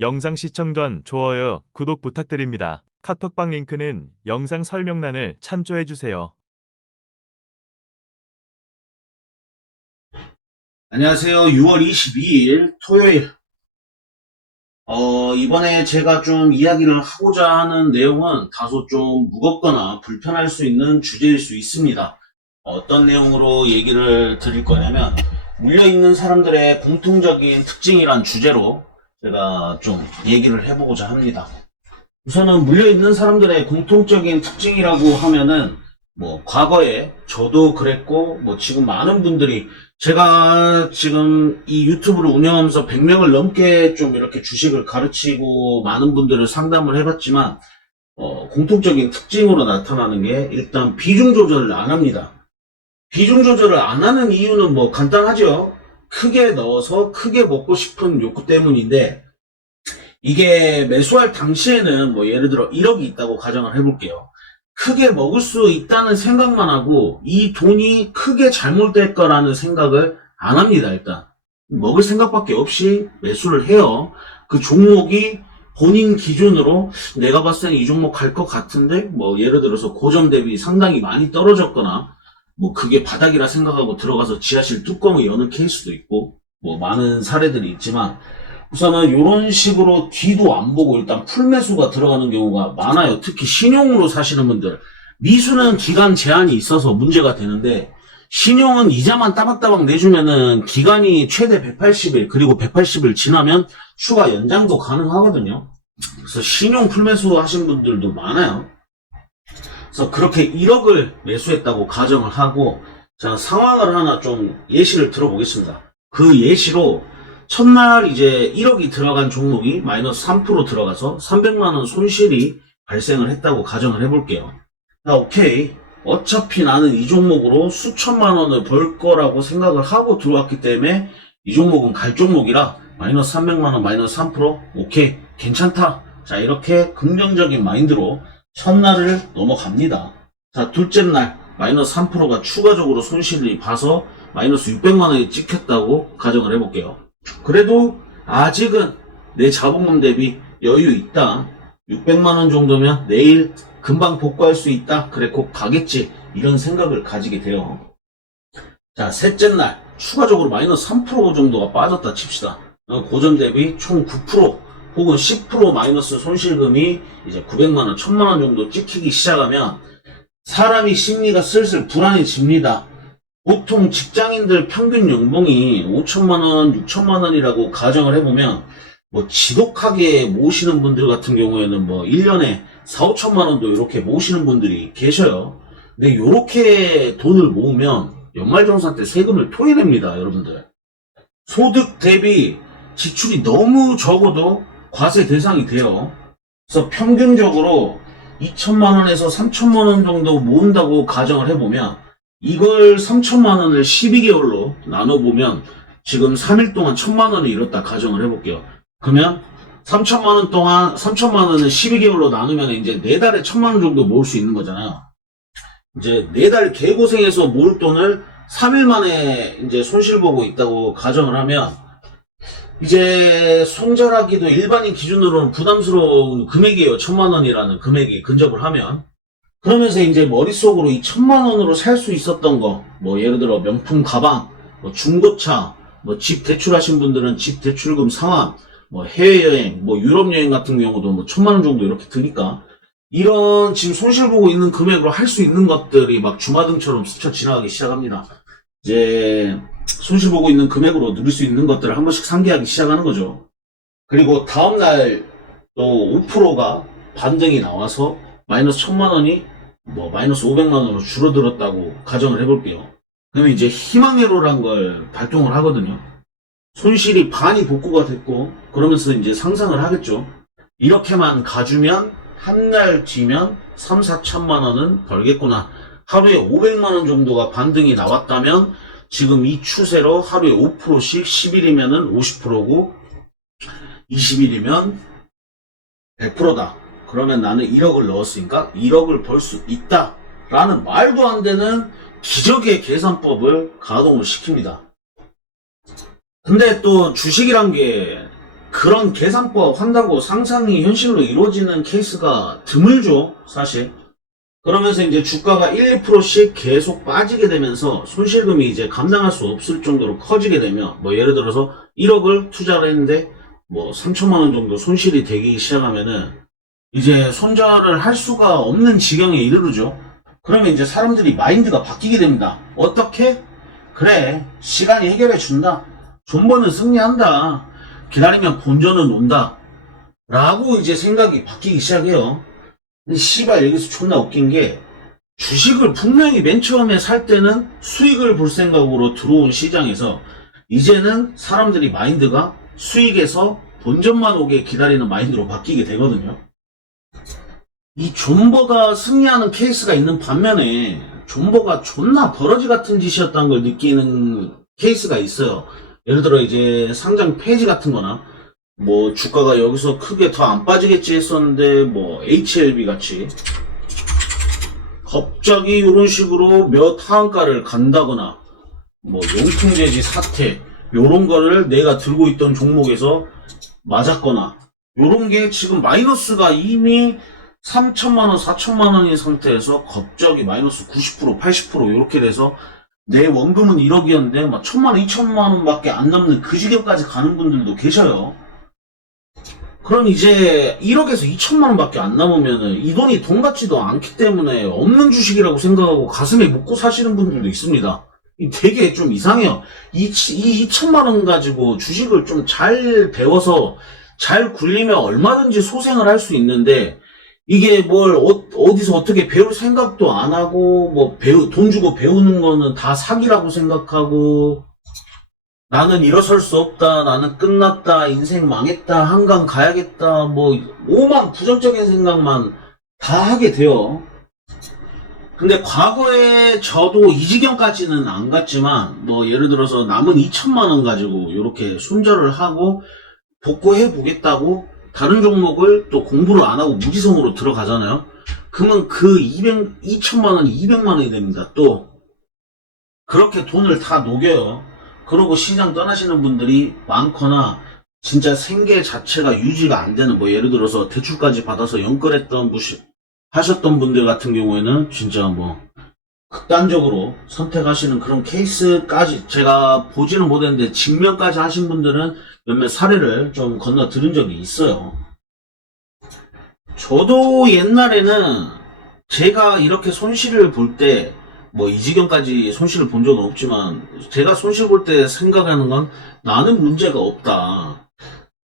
영상 시청 전 좋아요, 구독 부탁드립니다. 카톡방 링크는 영상 설명란을 참조해주세요. 안녕하세요. 6월 22일 토요일. 이번에 제가 좀 이야기를 하고자 하는 내용은 다소 좀 무겁거나 불편할 수 있는 주제일 수 있습니다. 어떤 내용으로 얘기를 드릴 거냐면, 물려있는 사람들의 공통적인 특징이란 주제로 제가 좀 얘기를 해보고자 합니다. 우선은 물려있는 사람들의 공통적인 특징이라고 하면은, 과거에 저도 그랬고, 지금 많은 분들이 제가 지금 이 유튜브를 운영하면서 100명을 넘게 좀 이렇게 주식을 가르치고 많은 분들을 상담을 해봤지만, 공통적인 특징으로 나타나는 게 일단 비중 조절을 안 합니다. 비중 조절을 안 하는 이유는 간단하죠. 크게 넣어서 크게 먹고 싶은 욕구 때문인데, 이게 매수할 당시에는 예를 들어 1억이 있다고 가정을 해볼게요. 크게 먹을 수 있다는 생각만 하고 이 돈이 크게 잘못될 거라는 생각을 안 합니다. 일단 먹을 생각밖에 없이 매수를 해요. 그 종목이 본인 기준으로 내가 봤을 때는 이 종목 갈 것 같은데 예를 들어서 고점 대비 상당히 많이 떨어졌거나 그게 바닥이라 생각하고 들어가서 지하실 뚜껑을 여는 케이스도 있고 많은 사례들이 있지만, 우선은 이런 식으로 뒤도 안 보고 일단 풀매수가 들어가는 경우가 많아요. 특히 신용으로 사시는 분들. 미수는 기간 제한이 있어서 문제가 되는데, 신용은 이자만 따박따박 내주면은 기간이 최대 180일, 그리고 180일 지나면 추가 연장도 가능하거든요. 그래서 신용 풀매수 하신 분들도 많아요. 그래서 그렇게 1억을 매수했다고 가정을 하고, 자, 상황을 하나 좀 예시를 들어보겠습니다. 그 예시로 첫날 이제 1억이 들어간 종목이 마이너스 3% 들어가서 300만원 손실이 발생을 했다고 가정을 해볼게요. 자, 오케이. 어차피 나는 이 종목으로 수천만원을 벌 거라고 생각을 하고 들어왔기 때문에 이 종목은 갈 종목이라 마이너스 300만원, 마이너스 3%? 오케이. 괜찮다. 자, 이렇게 긍정적인 마인드로 첫날을 넘어갑니다. 자, 둘째 날 마이너스 3%가 추가적으로 손실이 봐서 마이너스 600만원이 찍혔다고 가정을 해볼게요. 그래도 아직은 내 자본금 대비 여유 있다. 600만원 정도면 내일 금방 복구할 수 있다. 그래, 곧 가겠지. 이런 생각을 가지게 돼요. 자, 셋째 날 추가적으로 마이너스 3% 정도가 빠졌다 칩시다. 고점 대비 총 9% 혹은 10% 마이너스 손실금이 이제 900만원, 1000만원 정도 찍히기 시작하면 사람이 심리가 슬슬 불안해집니다. 보통 직장인들 평균 연봉이 5천만원, 6천만원이라고 가정을 해보면 지독하게 모시는 분들 같은 경우에는 1년에 4, 5천만원도 이렇게 모시는 분들이 계셔요. 근데 이렇게 돈을 모으면 연말정산 때 세금을 토해냅니다, 여러분들. 소득 대비 지출이 너무 적어도 과세 대상이 돼요. 그래서 평균적으로 2천만원에서 3천만원 정도 모은다고 가정을 해보면 이걸 3천만원을 12개월로 나눠보면 지금 3일 동안 1천만원을 잃었다 가정을 해볼게요. 그러면 3천만원 동안 3천만원을 12개월로 나누면 이제 4달에 1천만원 정도 모을 수 있는 거잖아요. 이제 4달 개고생해서 모을 돈을 3일 만에 이제 손실 보고 있다고 가정을 하면 이제 손절하기도 일반인 기준으로는 부담스러운 금액이에요. 1천만원이라는 금액이 근접을 하면. 그러면서 이제 머릿속으로 이 1천만원으로 살 수 있었던 거, 예를 들어 명품 가방, 중고차, 집 대출하신 분들은 집 대출금 상환, 해외여행, 유럽 여행 같은 경우도 1천만원 정도 이렇게 드니까, 이런 지금 손실 보고 있는 금액으로 할 수 있는 것들이 막 주마등처럼 스쳐 지나가기 시작합니다. 이제 손실 보고 있는 금액으로 누릴 수 있는 것들을 한 번씩 상기하기 시작하는 거죠. 그리고 다음날 또 5%가 반등이 나와서 마이너스 1000만원이 마이너스 500만원으로 줄어들었다고 가정을 해볼게요. 그러면 이제 희망회로란 걸 발동을 하거든요. 손실이 반이 복구가 됐고, 그러면서 이제 상상을 하겠죠. 이렇게만 가주면 한 달 뒤면 3, 4천만원은 벌겠구나. 하루에 500만원 정도가 반등이 나왔다면 지금 이 추세로 하루에 5%씩 10일이면은 50%고 20일이면 100%다. 그러면 나는 1억을 넣었으니까 1억을 벌 수 있다 라는 말도 안 되는 기적의 계산법을 가동을 시킵니다. 근데 또 주식이란 게 그런 계산법 한다고 상상이 현실로 이루어지는 케이스가 드물죠, 사실. 그러면서 이제 주가가 1, 2%씩 계속 빠지게 되면서 손실금이 이제 감당할 수 없을 정도로 커지게 되면, 뭐 예를 들어서 1억을 투자를 했는데 뭐 3천만 원 정도 손실이 되기 시작하면은 이제 손절을 할 수가 없는 지경에 이르르죠. 그러면 이제 사람들이 마인드가 바뀌게 됩니다. 어떻게? 그래, 시간이 해결해 준다. 존버는 승리한다. 기다리면 본전은 온다. 라고 이제 생각이 바뀌기 시작해요. 근데 씨발 여기서 존나 웃긴 게, 주식을 분명히 맨 처음에 살 때는 수익을 볼 생각으로 들어온 시장에서 이제는 사람들이 마인드가 수익에서 본전만 오게 기다리는 마인드로 바뀌게 되거든요. 이 존버가 승리하는 케이스가 있는 반면에 존버가 존나 버러지 같은 짓이었다는 걸 느끼는 케이스가 있어요. 예를 들어 이제 상장 폐지 같은 거나 뭐 주가가 여기서 크게 더 안 빠지겠지 했었는데 뭐 HLB 같이 갑자기 이런 식으로 몇 하한가를 간다거나 뭐 용통제지 사태 요런 거를 내가 들고 있던 종목에서 맞았거나 요런 게 지금 마이너스가 이미 3천만원, 4천만원인 상태에서 갑자기 마이너스 90%, 80% 이렇게 돼서 내 원금은 1억이었는데 막 1천만원, 2천만원 밖에 안 남는 그 지경까지 가는 분들도 계셔요. 그럼 이제 1억에서 2천만원 밖에 안 남으면은 이 돈이 돈 같지도 않기 때문에 없는 주식이라고 생각하고 가슴에 묻고 사시는 분들도 있습니다. 되게 좀 이상해요. 이 2천만원 가지고 주식을 좀 잘 배워서 잘 굴리면 얼마든지 소생을 할 수 있는데 이게 뭘 어디서 어떻게 배울 생각도 안 하고 뭐 돈 주고 배우는 거는 다 사기라고 생각하고 나는 일어설 수 없다, 나는 끝났다, 인생 망했다, 한강 가야겠다, 뭐 오만 부정적인 생각만 다 하게 돼요. 근데 과거에 저도 이 지경까지는 안 갔지만 뭐 예를 들어서 남은 2천만 원 가지고 이렇게 손절을 하고 복구해 보겠다고 다른 종목을 또 공부를 안 하고 무지성으로 들어가잖아요. 그러면 그 2천만 원이 200만 원이 됩니다. 또 그렇게 돈을 다 녹여요. 그러고 시장 떠나시는 분들이 많거나 진짜 생계 자체가 유지가 안 되는 뭐 예를 들어서 대출까지 받아서 연끌했던 하셨던 분들 같은 경우에는 진짜 뭐 극단적으로 선택하시는 그런 케이스까지 제가 보지는 못했는데 직면까지 하신 분들은 몇몇 사례를 좀 건너 들은 적이 있어요. 저도 옛날에는 제가 이렇게 손실을 볼 때 뭐 이 지경까지 손실을 본 적은 없지만 제가 손실 볼 때 생각하는 건 나는 문제가 없다.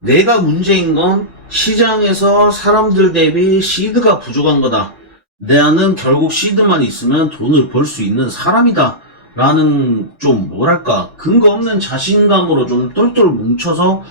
내가 문제인 건 시장에서 사람들 대비 시드가 부족한 거다. 나는 결국 시드만 있으면 돈을 벌 수 있는 사람이다. 라는 좀 뭐랄까 근거 없는 자신감으로 좀 똘똘 뭉쳐서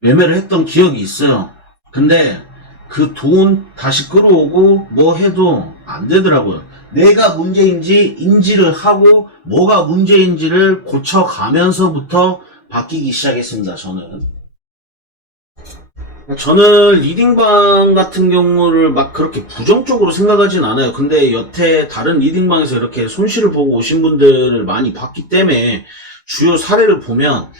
매매를 했던 기억이 있어요. 근데 그 돈 다시 끌어오고 뭐 해도 안 되더라고요. 내가 문제인지 인지를 하고 뭐가 문제인지를 고쳐가면서부터 바뀌기 시작했습니다. 저는 리딩방 같은 경우를 막 그렇게 부정적으로 생각하진 않아요. 근데 여태 다른 리딩방에서 이렇게 손실을 보고 오신 분들을 많이 봤기 때문에 주요 사례를 보면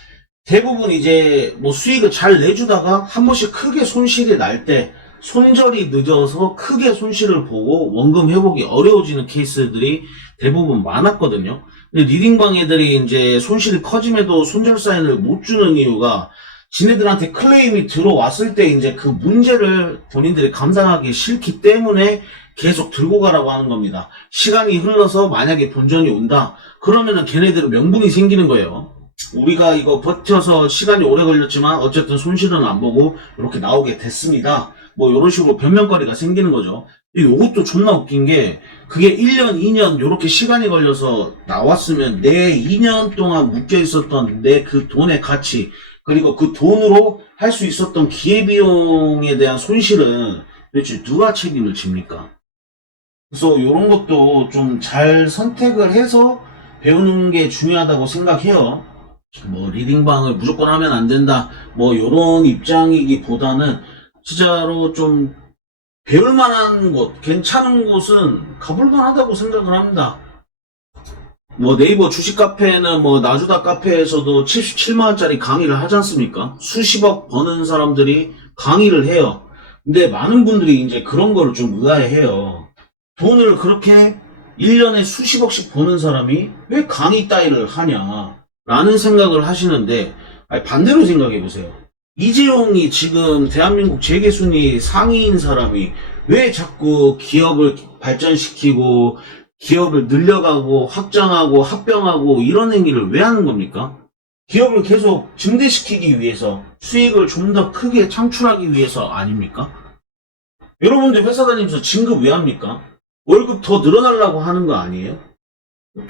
대부분 이제 뭐 수익을 잘 내주다가 한 번씩 크게 손실이 날 때 손절이 늦어서 크게 손실을 보고 원금 회복이 어려워지는 케이스들이 대부분 많았거든요. 근데 리딩방 애들이 이제 손실이 커짐에도 손절 사인을 못 주는 이유가 지네들한테 클레임이 들어왔을 때 이제 그 문제를 본인들이 감당하기 싫기 때문에 계속 들고 가라고 하는 겁니다. 시간이 흘러서 만약에 본전이 온다. 그러면은 걔네들은 명분이 생기는 거예요. 우리가 이거 버텨서 시간이 오래 걸렸지만 어쨌든 손실은 안 보고 이렇게 나오게 됐습니다. 뭐 이런 식으로 변명거리가 생기는 거죠. 이것도 존나 웃긴 게 그게 1년, 2년 이렇게 시간이 걸려서 나왔으면 내 2년 동안 묶여 있었던 내 그 돈의 가치 그리고 그 돈으로 할 수 있었던 기회비용에 대한 손실은 도대체 누가 책임을 집니까? 그래서 이런 것도 좀 잘 선택을 해서 배우는 게 중요하다고 생각해요. 뭐 리딩방을 무조건 하면 안 된다 뭐 이런 입장이기보다는 진짜로 좀 배울 만한 곳, 괜찮은 곳은 가볼 만하다고 생각을 합니다. 뭐 네이버 주식 카페는 뭐 나주다 카페에서도 77만원짜리 강의를 하지 않습니까? 수십억 버는 사람들이 강의를 해요. 근데 많은 분들이 이제 그런 거를 좀 의아해해요. 돈을 그렇게 1년에 수십억씩 버는 사람이 왜 강의 따위를 하냐 라는 생각을 하시는데, 아니, 반대로 생각해 보세요. 이재용이 지금 대한민국 재계순위 상위인 사람이 왜 자꾸 기업을 발전시키고 기업을 늘려가고 확장하고 합병하고 이런 행위를 왜 하는 겁니까? 기업을 계속 증대시키기 위해서, 수익을 좀 더 크게 창출하기 위해서 아닙니까? 여러분들 회사 다니면서 진급 왜 합니까? 월급 더 늘어나려고 하는 거 아니에요?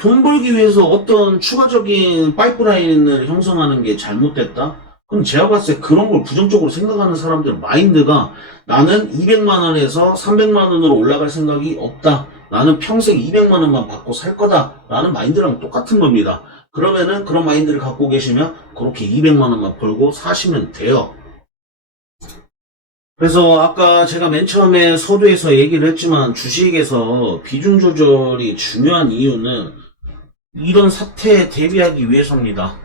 돈 벌기 위해서 어떤 추가적인 파이프라인을 형성하는 게 잘못됐다? 그럼 제가 봤을 때 그런 걸 부정적으로 생각하는 사람들 마인드가, 나는 200만원에서 300만원으로 올라갈 생각이 없다, 나는 평생 200만원만 받고 살 거다 라는 마인드랑 똑같은 겁니다. 그러면은 그런 마인드를 갖고 계시면 그렇게 200만원만 벌고 사시면 돼요. 그래서 아까 제가 맨 처음에 서두에서 얘기를 했지만, 주식에서 비중 조절이 중요한 이유는 이런 사태에 대비하기 위해서입니다.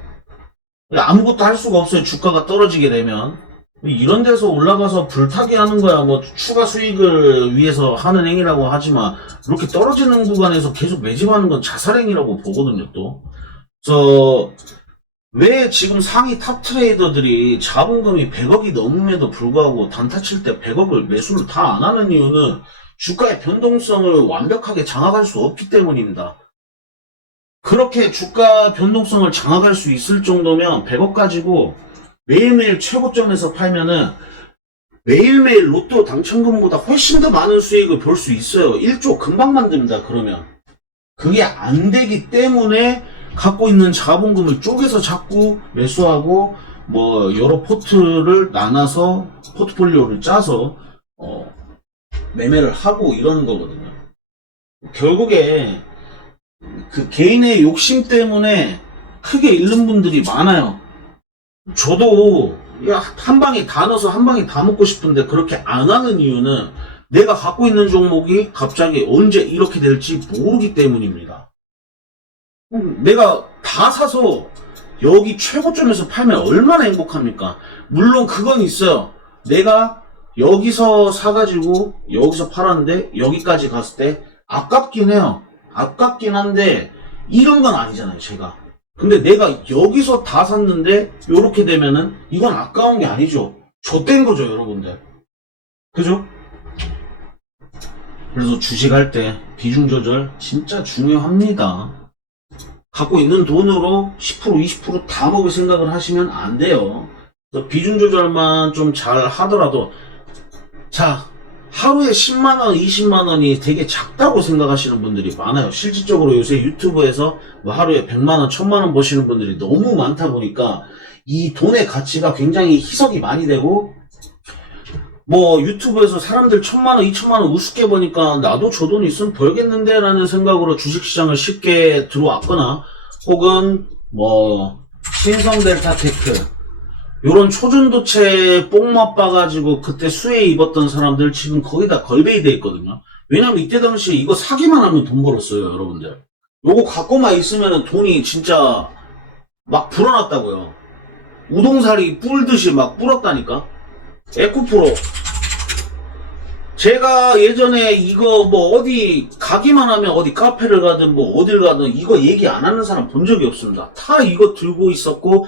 아무것도 할 수가 없어요. 주가가 떨어지게 되면. 이런 데서 올라가서 불타게 하는 거야 뭐 추가 수익을 위해서 하는 행위라고 하지만, 이렇게 떨어지는 구간에서 계속 매집하는 건 자살행위라고 보거든요. 또 그래서 왜 지금 상위 탑 트레이더들이 자본금이 100억이 넘음에도 불구하고 단타 칠 때 100억을 매수를 다 안 하는 이유는 주가의 변동성을 완벽하게 장악할 수 없기 때문입니다. 그렇게 주가 변동성을 장악할 수 있을 정도면 100억 가지고 매일매일 최고점에서 팔면은 매일매일 로또 당첨금보다 훨씬 더 많은 수익을 볼 수 있어요. 1조 금방 만듭니다. 그러면 그게 안 되기 때문에 갖고 있는 자본금을 쪼개서 자꾸 매수하고 뭐 여러 포트를 나눠서 포트폴리오를 짜서 매매를 하고 이러는 거거든요. 결국에 그 개인의 욕심 때문에 크게 잃는 분들이 많아요. 저도 한 방에 다 넣어서 한 방에 다 먹고 싶은데 그렇게 안 하는 이유는 내가 갖고 있는 종목이 갑자기 언제 이렇게 될지 모르기 때문입니다. 내가 다 사서 여기 최고점에서 팔면 얼마나 행복합니까? 물론 그건 있어요. 내가 여기서 사가지고 여기서 팔았는데 여기까지 갔을 때 아깝긴 해요. 아깝긴 한데 이런 건 아니잖아요, 제가. 근데 내가 여기서 다 샀는데 요렇게 되면은 이건 아까운 게 아니죠. 좆된 거죠, 여러분들. 그죠? 그래서 주식할 때 비중 조절 진짜 중요합니다. 갖고 있는 돈으로 10% 20% 다 먹을 생각을 하시면 안 돼요. 비중 조절만 좀 잘 하더라도, 자, 하루에 10만원 20만원이 되게 작다고 생각하시는 분들이 많아요. 실질적으로 요새 유튜브에서 뭐 하루에 100만원 1000만원 버시는 분들이 너무 많다 보니까 이 돈의 가치가 굉장히 희석이 많이 되고, 뭐 유튜브에서 사람들 1000만원 2000만원 우습게 보니까 나도 저 돈 있으면 벌겠는데 라는 생각으로 주식시장을 쉽게 들어왔거나, 혹은 뭐 신성델타테크 요런 초전도체 뽕 맛봐가지고 그때 수혜 입었던 사람들 지금 거의 다 걸베이 돼 있거든요. 왜냐면 이때 당시에 이거 사기만 하면 돈 벌었어요, 여러분들. 요거 갖고만 있으면 돈이 진짜 막 불어났다고요. 우동살이 뿔듯이 막 불었다니까. 에코프로, 제가 예전에 이거 뭐 어디 가기만 하면 어디 카페를 가든 뭐 어딜 가든 이거 얘기 안 하는 사람 본 적이 없습니다. 다 이거 들고 있었고,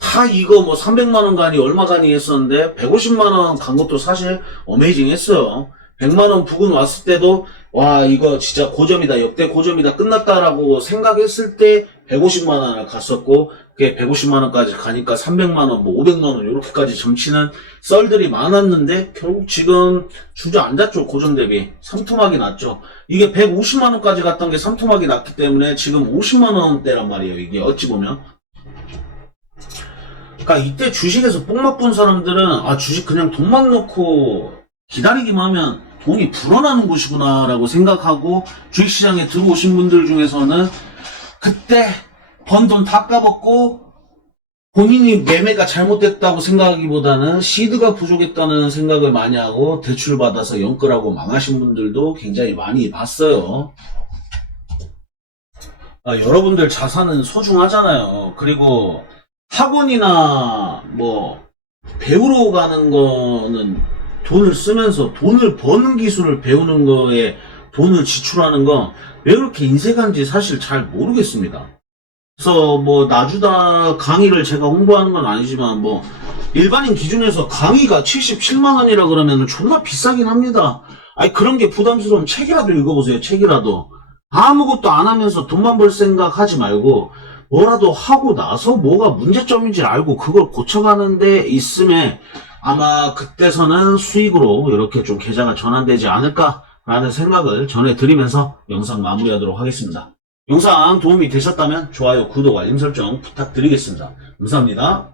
다 이거 뭐 300만원 가니 얼마 가니 했었는데 150만원 간 것도 사실 어메이징 했어요. 100만원 부근 왔을 때도 와, 이거 진짜 고점이다, 역대 고점이다, 끝났다라고 생각했을 때 150만원을 갔었고, 그게 150만원까지 가니까 300만원, 뭐 500만원 이렇게까지 점치는 썰들이 많았는데 결국 지금 주저앉았죠. 고점 대비 삼토막이 났죠. 이게 150만원까지 갔던 게 삼토막이 났기 때문에 지금 50만원대란 말이에요. 이게 어찌 보면. 그러니까 이때 주식에서 뽕맛 본 사람들은 아, 주식 그냥 돈만 넣고 기다리기만 하면 돈이 불어나는 곳이구나 라고 생각하고 주식시장에 들어오신 분들 중에서는 그때 번 돈 다 까먹고 본인이 매매가 잘못됐다고 생각하기보다는 시드가 부족했다는 생각을 많이 하고 대출 받아서 연끌하고 망하신 분들도 굉장히 많이 봤어요. 여러분들 자산은 소중하잖아요. 그리고 학원이나 뭐 배우러 가는 거는 돈을 쓰면서 돈을 버는 기술을 배우는 거에 돈을 지출하는 거 왜 그렇게 인색한지 사실 잘 모르겠습니다. 그래서 뭐 나주다 강의를 제가 홍보하는 건 아니지만 뭐 일반인 기준에서 강의가 77만 원이라 그러면 존나 비싸긴 합니다. 아니 그런 게 부담스러우면 책이라도 읽어보세요. 책이라도. 아무것도 안 하면서 돈만 벌 생각 하지 말고 뭐라도 하고 나서 뭐가 문제점인지 알고 그걸 고쳐가는 데 있음에 아마 그때서는 수익으로 이렇게 좀 계좌가 전환되지 않을까라는 생각을 전해드리면서 영상 마무리하도록 하겠습니다. 영상 도움이 되셨다면 좋아요, 구독, 알림 설정 부탁드리겠습니다. 감사합니다.